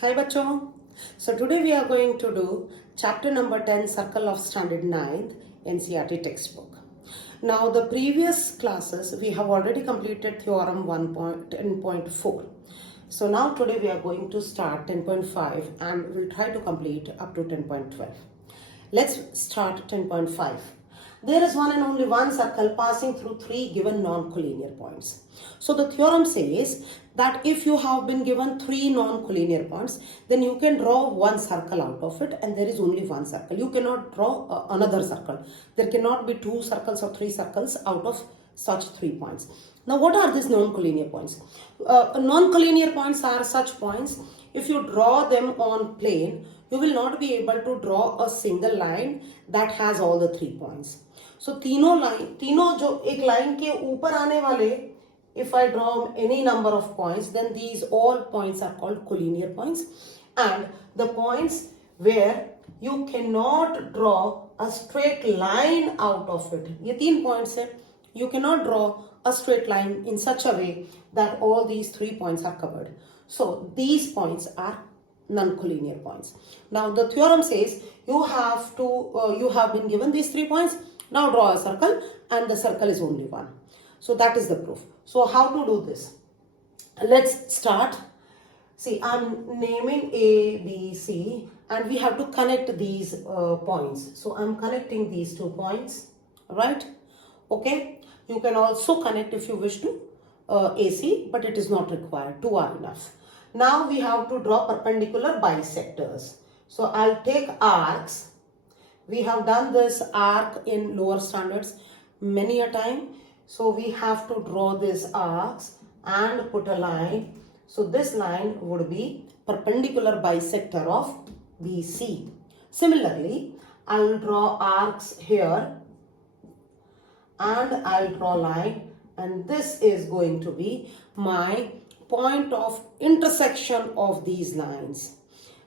Hi bachcho. So today we are going to do chapter number 10 Circle of Standard 9th NCERT textbook. Now the previous classes we have already completed theorem 1.10.4. So now today we are going to start 10.5 and we'll try to complete up to 10.12. Let's start 10.5. There is one and only one circle passing through three given non-collinear points. So the theorem says that if you have been given three non-collinear points, then you can draw one circle out of it and there is only one circle. You cannot draw another circle. There cannot be two circles or three circles out of such 3 points. Now what are these non-collinear points? Non-collinear points are such points, if you draw them on plane, you will not be able to draw a single line that has all the 3 points. So तीनों जो एक line के ऊपर आने वाले, if I draw any number of points, then these all points are called collinear points. And the points where you cannot draw a straight line out of it. ये 3 points है. You cannot draw a straight line in such a way that all these 3 points are covered. So these points are non-collinear points. Now the theorem says you have been given these 3 points. Now draw a circle and the circle is only one. So that is the proof. So how to do this? Let's start. See, I'm naming A, B, C and we have to connect these points. So I'm connecting these 2 points, right? Okay. You can also connect if you wish to AC, but it is not required. 2 are enough. Now we have to draw perpendicular bisectors. So I'll take arcs. We have done this arc in lower standards many a time. So we have to draw these arcs and put a line. So this line would be perpendicular bisector of BC. Similarly, I will draw arcs here and I'll draw line, and this is going to be my point of intersection of these lines.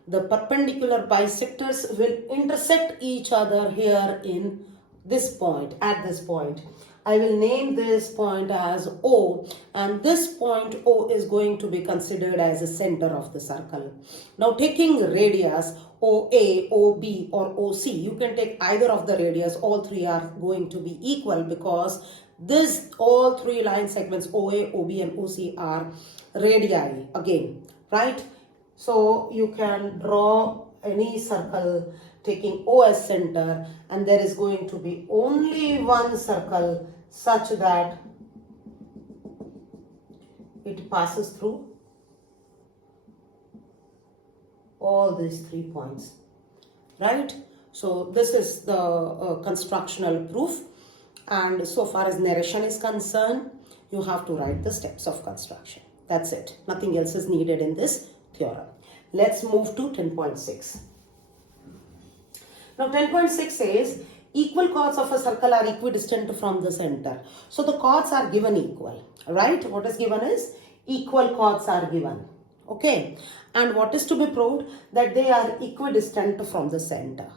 The perpendicular bisectors will intersect each other here in this point, at this point. I will name this point as O, and this point O is going to be considered as the center of the circle. Now taking radius OA, OB or OC, you can take either of the radius. All three are going to be equal because all 3 line segments OA, OB and OC are radii again, right? So you can draw any circle taking O as center, and there is going to be only one circle such that it passes through all these 3 points, right? So this is the constructional proof, and so far as narration is concerned, you have to write the steps of construction. That's it. Nothing else is needed in this theorem. Let's move to 10.6. Now 10.6 says equal chords of a circle are equidistant from the center. So the chords are given equal, right? What is given is equal chords are given. Okay. And what is to be proved? That they are equidistant from the center.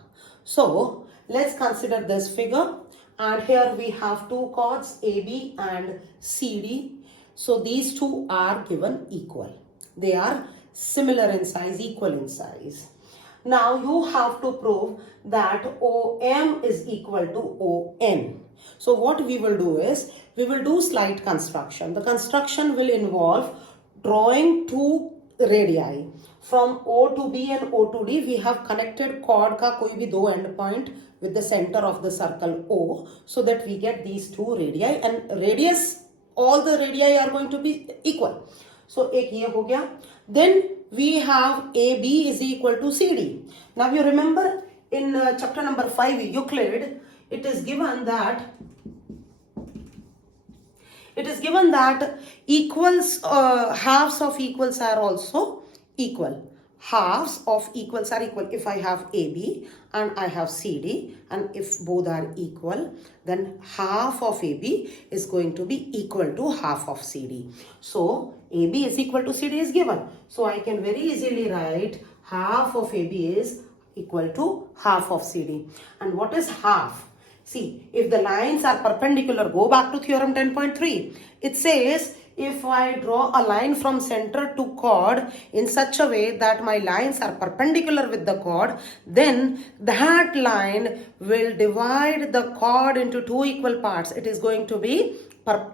So let's consider this figure. And here we have 2 chords AB and CD. So these 2 are given equal. They are similar in size, equal in size. Now you have to prove that OM is equal to ON. So what we will do is, we will do slight construction. The construction will involve drawing 2 radii. From O to B and O to D, we have connected chord ka koi bhi 2 end point with the center of the circle O, so that we get these 2 radii, and radius, all the radii are going to be equal. So ek ye ho gaya. Then we have AB is equal to CD. Now you remember in chapter number 5 Euclid, it is given that equals, halves of equals are also equal. Halves of equals are equal. If I have AB and I have CD, and if both are equal, then half of AB is going to be equal to half of CD. So AB is equal to CD is given. So I can very easily write half of AB is equal to half of CD. And what is half? See, if the lines are perpendicular, go back to theorem 10.3. It says if I draw a line from center to chord in such a way that my lines are perpendicular with the chord, then that line will divide the chord into two equal parts. It is going to be,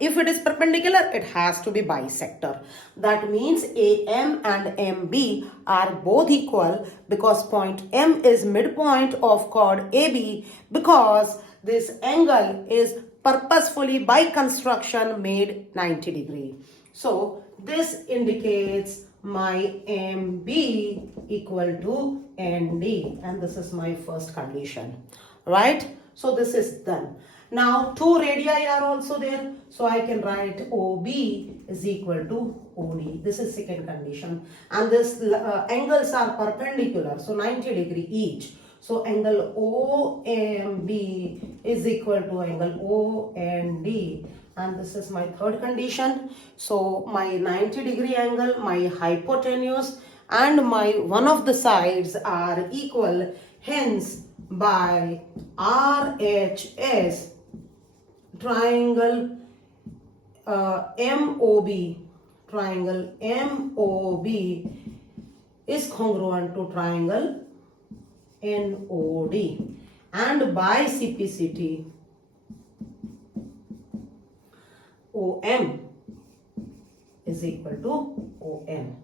if it is perpendicular, it has to be bisector. That means AM and MB are both equal because point M is midpoint of chord AB, because this angle is purposefully by construction made 90 degree. So this indicates my MB equal to ND, and this is my first condition, right? So this is done. Now two radii are also there, so I can write OB is equal to OD. This is second condition, and this angles are perpendicular, so 90 degree each. So angle OMB is equal to angle OND, and this is my third condition. So my 90 degree angle, my hypotenuse and my one of the sides are equal. Hence by RHS, triangle MOB is congruent to triangle NOD, and by CPCT OM is equal to ON.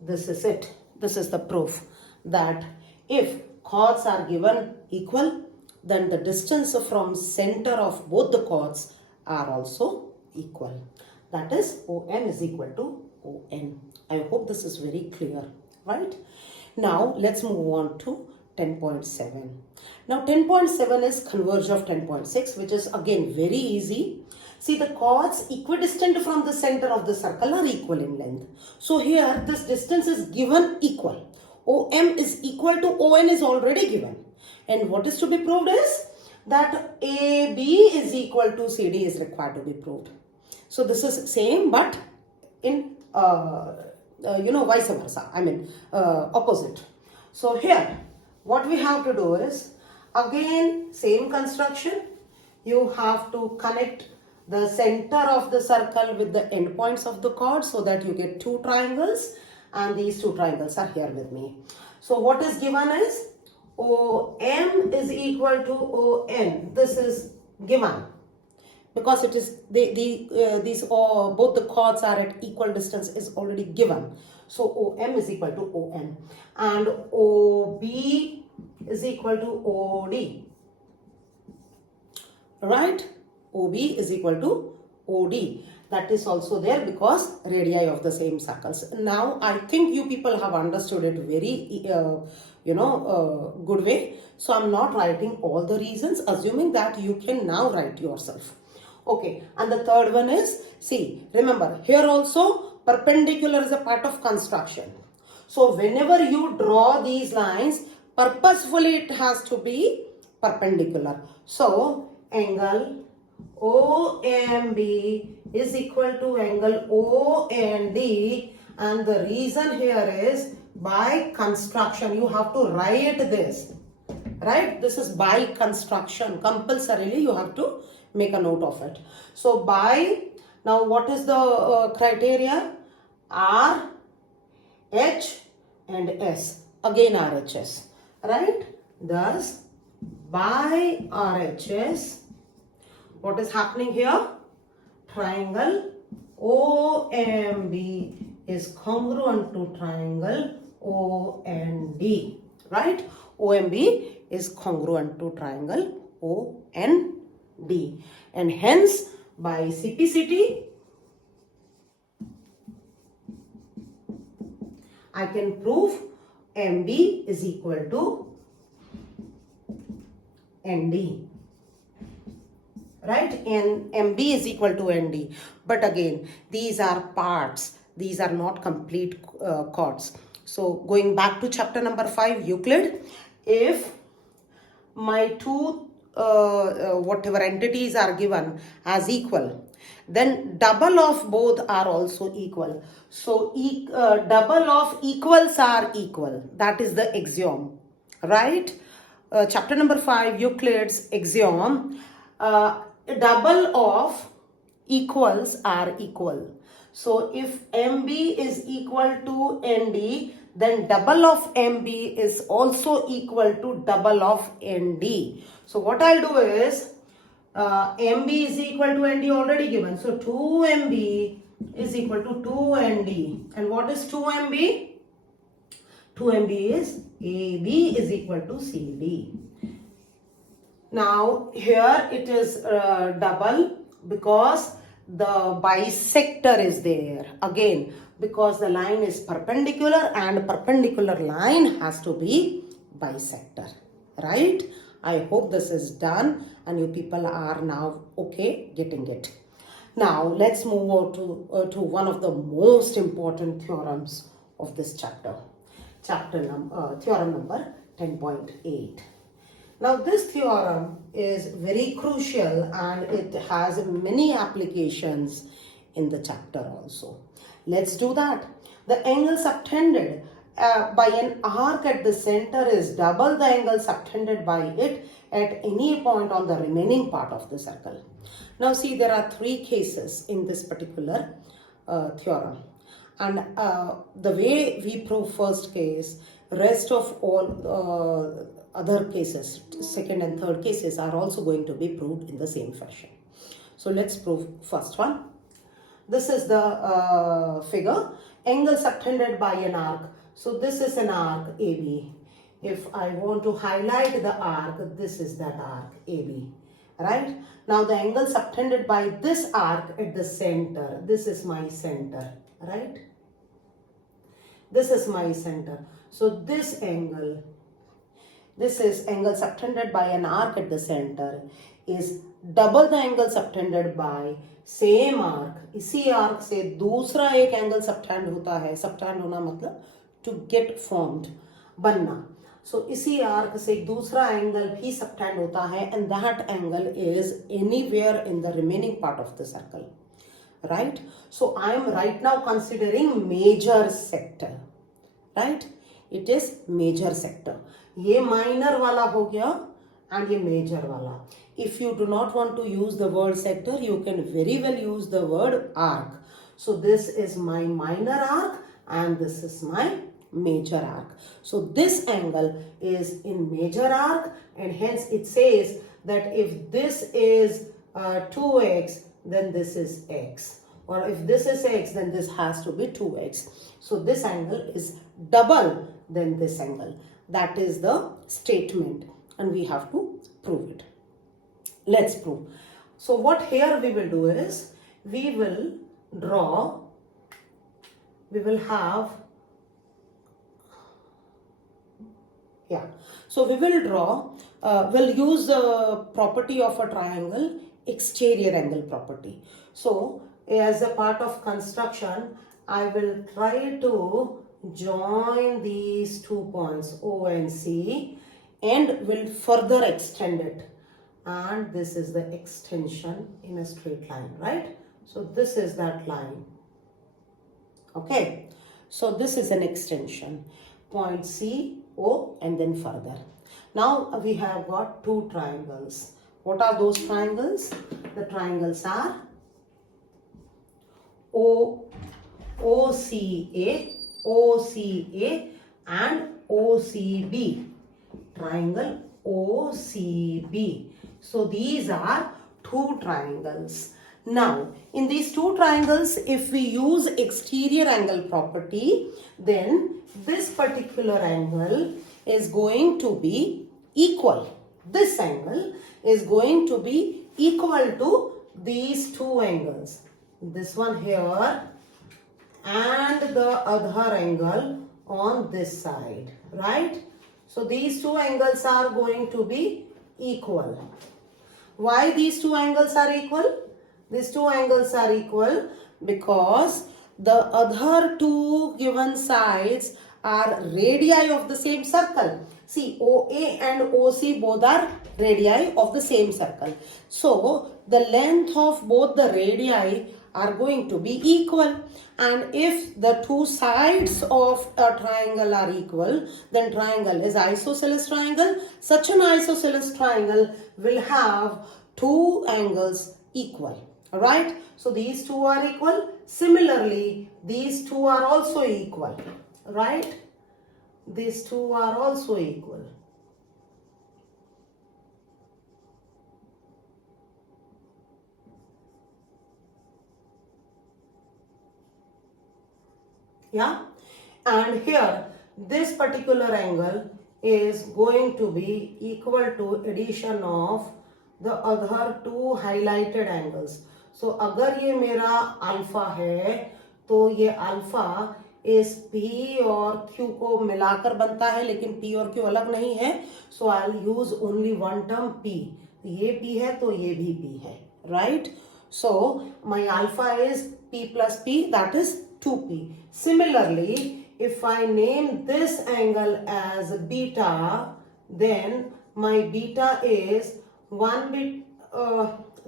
This is it. This is the proof that if chords are given equal, then the distance from center of both the chords are also equal. That is OM is equal to ON. I hope this is very clear, right? Now let's move on to 10.7. Now 10.7 is converge of 10.6, which is again very easy. See, the chords equidistant from the center of the circle are equal in length. So here this distance is given equal. OM is equal to ON is already given. And what is to be proved is that AB is equal to CD is required to be proved. So this is same, but in vice versa, opposite. So here what we have to do is, again same construction. You have to connect the center of the circle with the endpoints of the chord so that you get two triangles, and these two triangles are here with me. So what is given is OM is equal to ON. This is given because it is both the chords are at equal distance is already given. So OM is equal to ON, and OB is equal to OD, right? OB is equal to OD. That is also there because radii of the same circles. Now I think you people have understood it very good way. So I'm not writing all the reasons, assuming that you can now write yourself. Okay, and the third one is, see, remember here also perpendicular is a part of construction. So whenever you draw these lines, purposefully it has to be perpendicular. So angle OMB is equal to angle OND, and the reason here is by construction. You have to write this, right? This is by construction. Compulsorily you have to make a note of it. So by, now what is the criteria? R, H and S. Again RHS, right? Thus by RHS, what is happening here? Triangle OMB is congruent to triangle OND, right? OMB is congruent to triangle OND, and hence by CPCT I can prove MB is equal to ND, right? And MB is equal to ND. But again, these are parts. These are not complete chords. So going back to chapter number 5, Euclid, if my two whatever entities are given as equal, then double of both are also equal. So double of equals are equal. That is the axiom, right? Chapter number 5, Euclid's axiom. Double of equals are equal. So if MB is equal to ND, then double of MB is also equal to double of ND. So what I'll do is, MB is equal to ND already given. So 2MB is equal to 2ND. And what is 2MB? 2MB is AB is equal to CD. Now here it is double because the bisector is there. Again, because the line is perpendicular and perpendicular line has to be bisector. Right? I hope this is done and you people are now okay getting it. Now let's move on to one of the most important theorems of this chapter. Theorem number 10.8. Now this theorem is very crucial and it has many applications in the chapter also. Let's do that. The angle subtended by an arc at the center is double the angle subtended by it at any point on the remaining part of the circle. Now see, there are three cases in this particular theorem. And the way we prove first case, rest of all other cases, second and third cases are also going to be proved in the same fashion. So let's prove first one. This is the figure, angle subtended by an arc. So this is an arc AB. If I want to highlight the arc, this is that arc AB. Right? Now the angle subtended by this arc at the center, this is my center. Right? This is my center. So this angle, this is angle subtended by an arc at the center, is double the angle subtended by same arc. इसी arc से दूसरा एक angle subtend होता है. Subtend होना मतलब to get formed, बनना. So इसी arc से दूसरा angle भी subtend होता है and that angle is anywhere in the remaining part of the circle. Right? So I am right now considering major sector. Right? It is major sector. ये minor वाला हो गया and ये major वाला. If you do not want to use the word sector, you can very well use the word arc. So this is my minor arc and this is my major arc. So this angle is in major arc and hence it says that if this is 2x, then this is x. Or if this is x, then this has to be 2x. So this angle is double than this angle. That is the statement and we have to prove it. Let's prove. So what here we will do is, we will draw, we will have, yeah. So we will draw, we'll use the property of a triangle, exterior angle property. So as a part of construction, I will try to join these 2 points O and C and will further extend it. And this is the extension in a straight line, right? So this is that line. Okay. So this is an extension. Point C, O and then further. Now we have got two triangles. What are those triangles? The triangles are OCA, OCA and OCB. Triangle OCB. So these are two triangles. Now in these two triangles, if we use exterior angle property, then this particular angle is going to be equal. This angle is going to be equal to these two angles. This one here and the other angle on this side, right? So these two angles are going to be equal. Why these two angles are equal? These two angles are equal because the other two given sides are radii of the same circle. See, OA and OC both are radii of the same circle. So the length of both the radii are going to be equal, and if the two sides of a triangle are equal, then triangle is isosceles triangle. Such an isosceles triangle will have two angles equal. Right? So these two are equal. Similarly, these two are also equal. Right? These two are also equal. Yeah? And here, this particular angle is going to be equal to addition of the other two highlighted angles. So अगर ये मेरा alpha है तो ये alpha इस P और Q को मिलाकर बनता है, लेकिन P और Q अलग नहीं है. So I'll use only one term P. ये P है तो ये भी P है. Right? So my alpha is P plus P, that is 2P. Similarly, if I name this angle as beta, then my beta is 1 bit,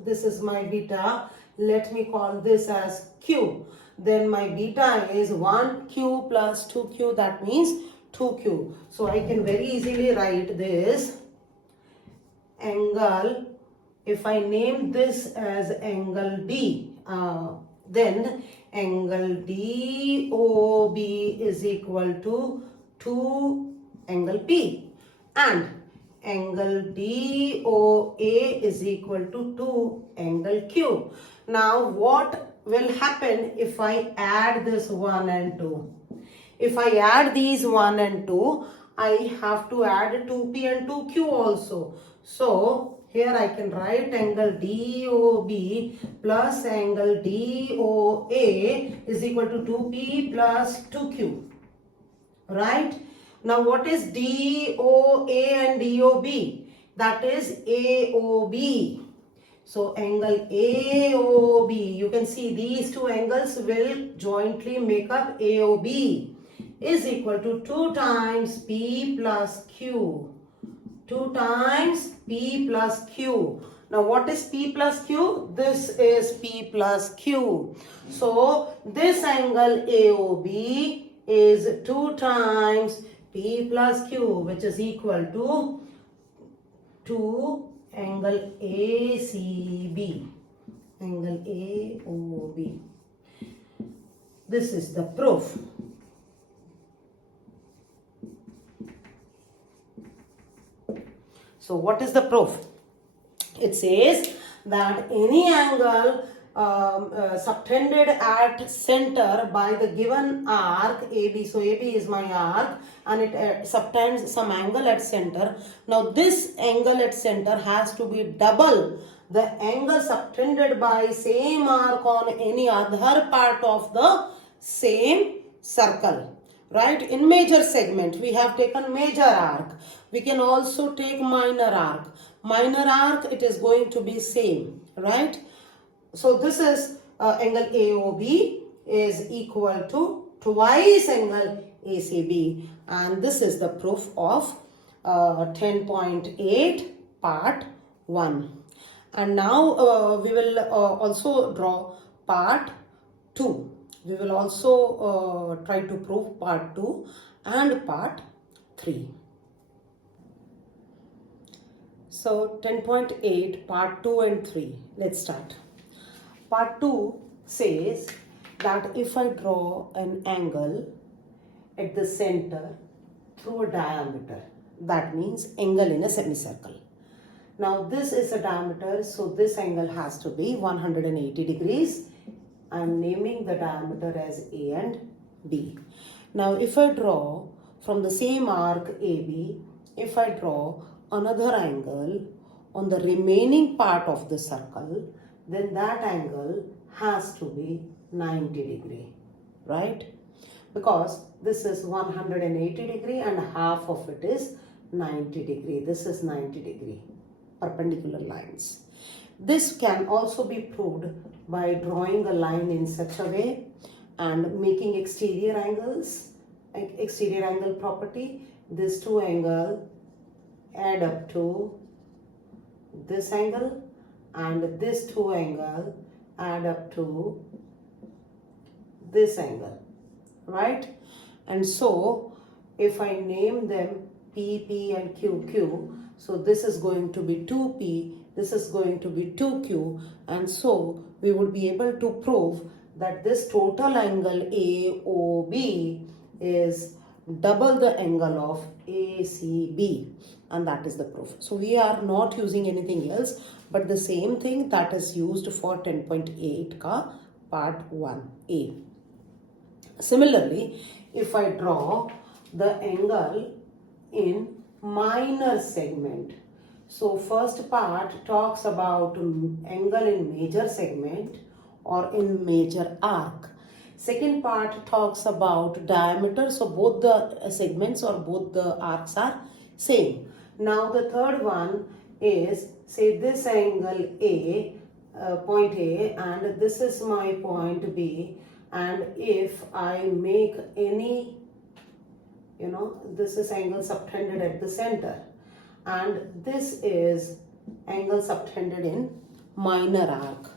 this is my beta, let me call this as Q. Then my beta is 1Q plus 2Q, that means 2Q. So I can very easily write this angle. If I name this as angle D, then angle DOB is equal to 2 angle P, and angle DOA is equal to 2 angle Q. Now what will happen if I add this 1 and 2? If I add these 1 and 2, I have to add 2P and 2Q also. So here I can write angle DOB plus angle DOA is equal to 2P plus 2Q. Right? Now what is DOA and DOB? That is AOB. So angle AOB, you can see these two angles will jointly make up AOB, is equal to 2 times P plus Q. 2 times P plus Q. Now what is P plus Q? This is P plus Q. So this angle AOB is 2 times P plus Q, which is equal to 2 angle ACB. Angle AOB. This is the proof. So what is the proof? It says that any angle subtended at center by the given arc AB. So AB is my arc and it subtends some angle at center. Now this angle at center has to be double the angle subtended by same arc on any other part of the same circle. Right? In major segment, we have taken major arc. We can also take minor arc. Minor arc, it is going to be same. Right? So this is angle AOB is equal to twice angle ACB. And this is the proof of 10.8 part 1. And now we will also draw part 2. We will also try to prove part 2 and part 3. So 10.8 part 2 and 3. Let's start. Part 2 says that if I draw an angle at the center through a diameter, that means angle in a semicircle. Now this is a diameter, so this angle has to be 180 degrees. I'm naming the diameter as A and B. Now if I draw from the same arc AB, if I draw another angle on the remaining part of the circle, then that angle has to be 90 degree, right? Because this is 180 degree and half of it is 90 degree. This is 90 degree, perpendicular lines. This can also be proved by drawing a line in such a way and making exterior angles, exterior angle property. These two angles add up to this angle and these two angles add up to this angle, right? And so if I name them P, P and Q, Q, so this is going to be 2P, this is going to be 2Q, and so we would be able to prove that this total angle AOB is double the angle of ACB, and that is the proof. So we are not using anything else but the same thing that is used for 10.8 ka part 1A. Similarly, if I draw the angle in minor segment, so first part talks about angle in major segment or in major arc. Second part talks about diameter, so both the segments or both the arcs are same. Now the third one is, say this angle A, point A, and this is my point B, and if I make any, this is angle subtended at the center, and this is angle subtended in minor arc.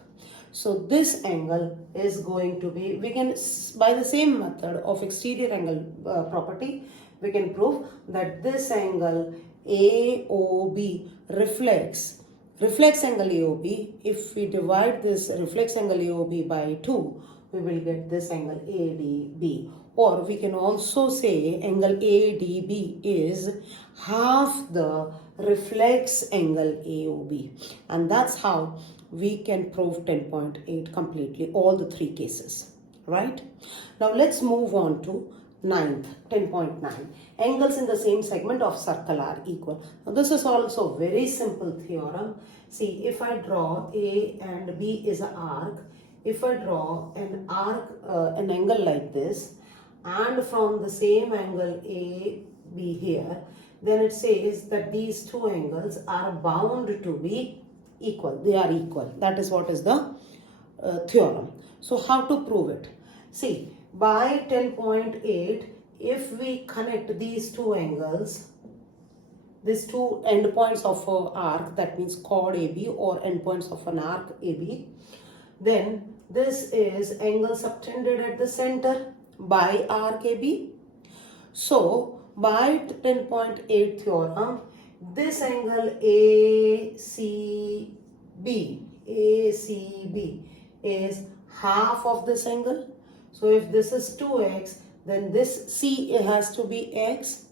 So this angle is going to be, we can, by the same method of exterior angle property, we can prove that this angle AOB reflex angle AOB. If we divide this reflex angle AOB by 2, we will get this angle ADB. Or we can also say angle ADB is half the reflex angle AOB. And that's how we can prove 10.8 completely, all the three cases, right? Now let's move on to 10.9. Angles in the same segment of circle are equal. Now this is also very simple theorem. See, if I draw A and B is an arc, if I draw an arc, an angle like this, and from the same angle AB here, then it says that these two angles are bound to be equal. They are equal. That is what is the theorem. So how to prove it? See, by 10.8, if we connect these two angles, these two endpoints of an arc, that means chord AB or endpoints of an arc AB, then this is angle subtended at the center by arc AB. So by 10.8 theorem, this angle ACB is half of this angle. So if this is 2x, then this C has to be x.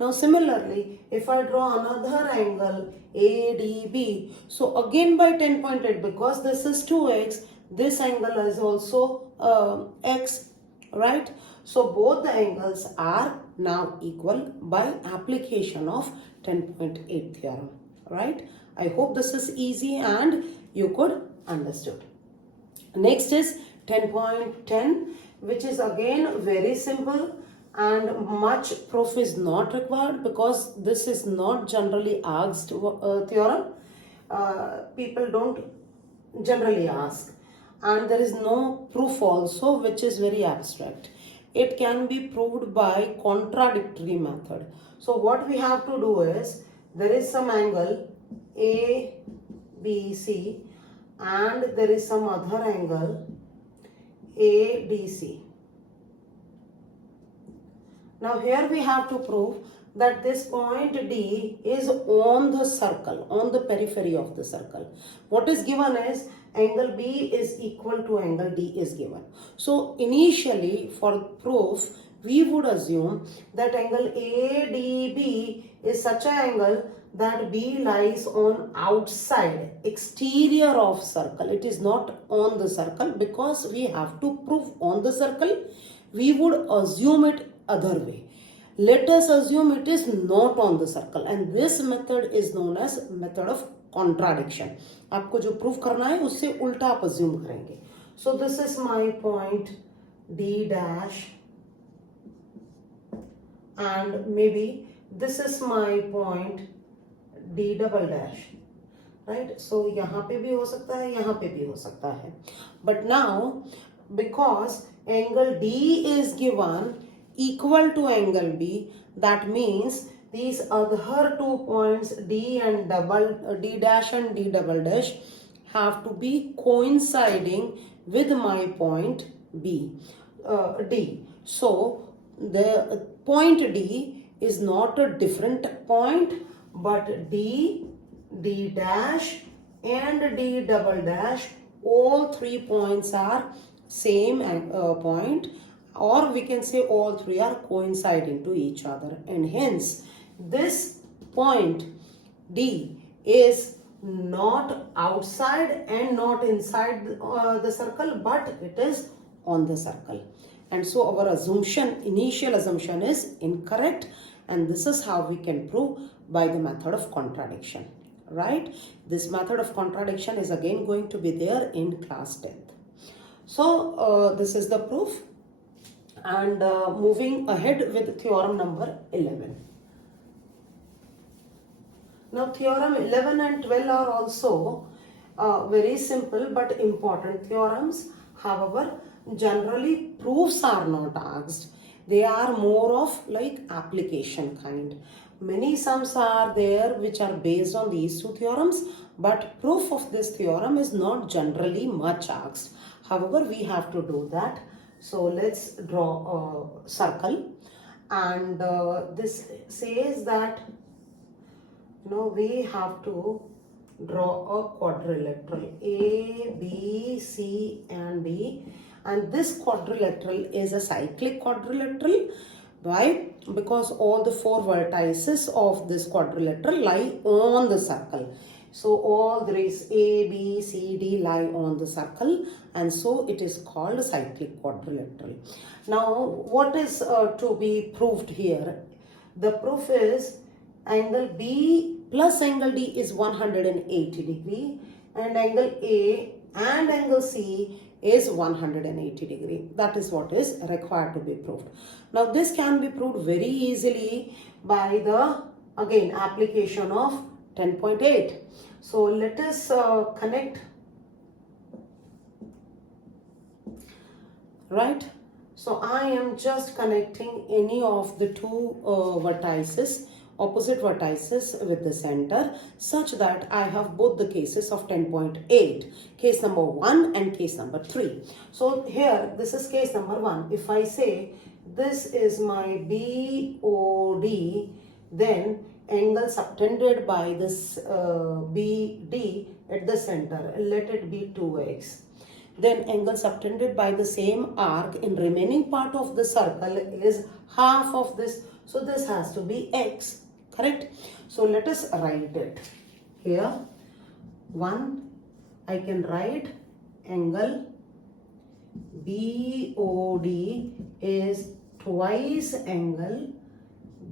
Now similarly, if I draw another angle ADB, so again by 10.8, because this is 2x, this angle is also x, right? So both the angles are now equal by application of 10.8 theorem, right? I hope this is easy and you could understood. Next is 10.10, which is again very simple and much proof is not required because this is not generally asked theorem. People don't generally ask, and there is no proof also, which is very abstract. It can be proved by contradictory method. So what we have to do is, there is some angle ABC and there is some other angle ADC. Now here we have to prove that this point D is on the circle, on the periphery of the circle. What is given is angle B is equal to angle D is given. So initially for proof, we would assume that angle ADB is such an angle that B lies on outside, exterior of circle. It is not on the circle because we have to prove on the circle. We would assume it other way. Let us assume it is not on the circle, and this method is known as method of contradiction. आपको जो proof करना है उससे उल्टा आप assume करेंगे. So this is my point D dash, and maybe this is my point D double dash, right? So यहाँ पे भी हो सकता है, यहाँ पे भी हो सकता है. But now because angle D is given equal to angle B, that means these other 2 points D dash and D double dash have to be coinciding with my point D. So the point D is not a different point, but D dash and D double dash all 3 points are same point, or we can say all 3 are coinciding to each other, and hence this point D is not outside and not inside the circle, but it is on the circle. And so our assumption, initial assumption, is incorrect, and this is how we can prove by the method of contradiction, right? This method of contradiction is again going to be there in class 10th. So this is the proof, and moving ahead with theorem number 11. Now theorem 11 and 12 are also very simple but important theorems. However, generally proofs are not asked. They are more of like application kind. Many sums are there which are based on these two theorems, but proof of this theorem is not generally much asked. However, we have to do that. So let's draw a circle, and this says that we have to draw a quadrilateral A, B, C and D, and this quadrilateral is a cyclic quadrilateral. Why? Because all the 4 vertices of this quadrilateral lie on the circle. So all there is A, B, C, D lie on the circle, and so it is called a cyclic quadrilateral. Now what is to be proved here? The proof is angle B plus angle D is 180 degree, and angle A and angle C is 180 degree. That is what is required to be proved. Now this can be proved very easily by the again application of 10.8. So let us connect, right? So I am just connecting any of the 2 vertices, opposite vertices with the center, such that I have both the cases of 10.8, case number 1 and case number 3. So here this is case number 1. If I say this is my BOD, then angle subtended by this BD at the center, let it be 2x. Then angle subtended by the same arc in remaining part of the circle is half of this. So this has to be x, correct? So let us write it. Here, 1, I can write angle BOD is twice angle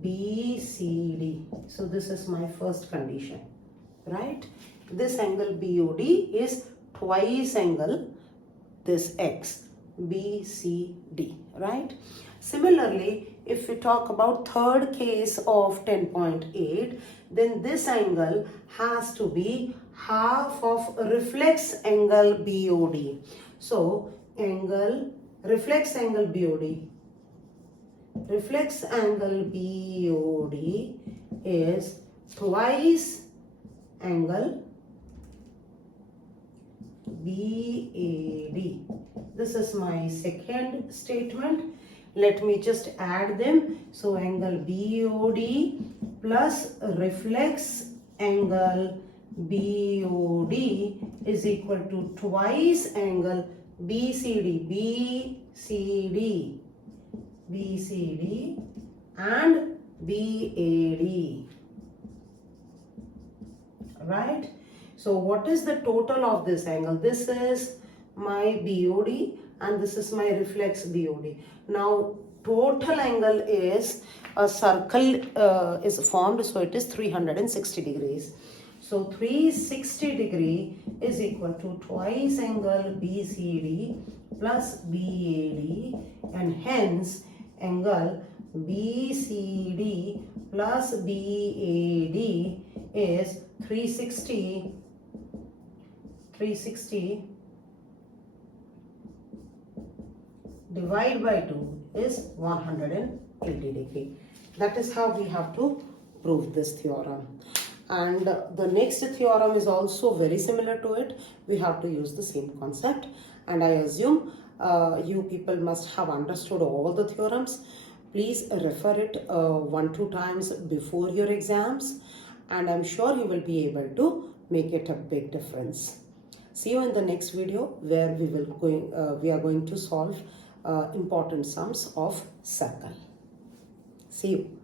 BCD. So this is my first condition, right? This angle BOD is twice angle this x, BCD, right? Similarly, if we talk about third case of 10.8, then this angle has to be half of reflex angle BOD. So reflex angle BOD is twice angle BAD. This is my second statement. Let me just add them. So angle BOD plus reflex angle BOD is equal to twice angle BCD and BAD, right? So what is the total of this angle? This is my BOD and this is my reflex BOD. Now total angle is a circle is formed, so it is 360 degrees. So 360 degree is equal to twice angle BCD plus BAD, and hence angle BCD plus BAD is 360 divided by 2 is 180 degree. That is how we have to prove this theorem. And the next theorem is also very similar to it. We have to use the same concept, and I assume you people must have understood all the theorems. Please refer it 1-2 times before your exams, and I'm sure you will be able to make it a big difference. See you in the next video where we are going to solve important sums of circle. See you.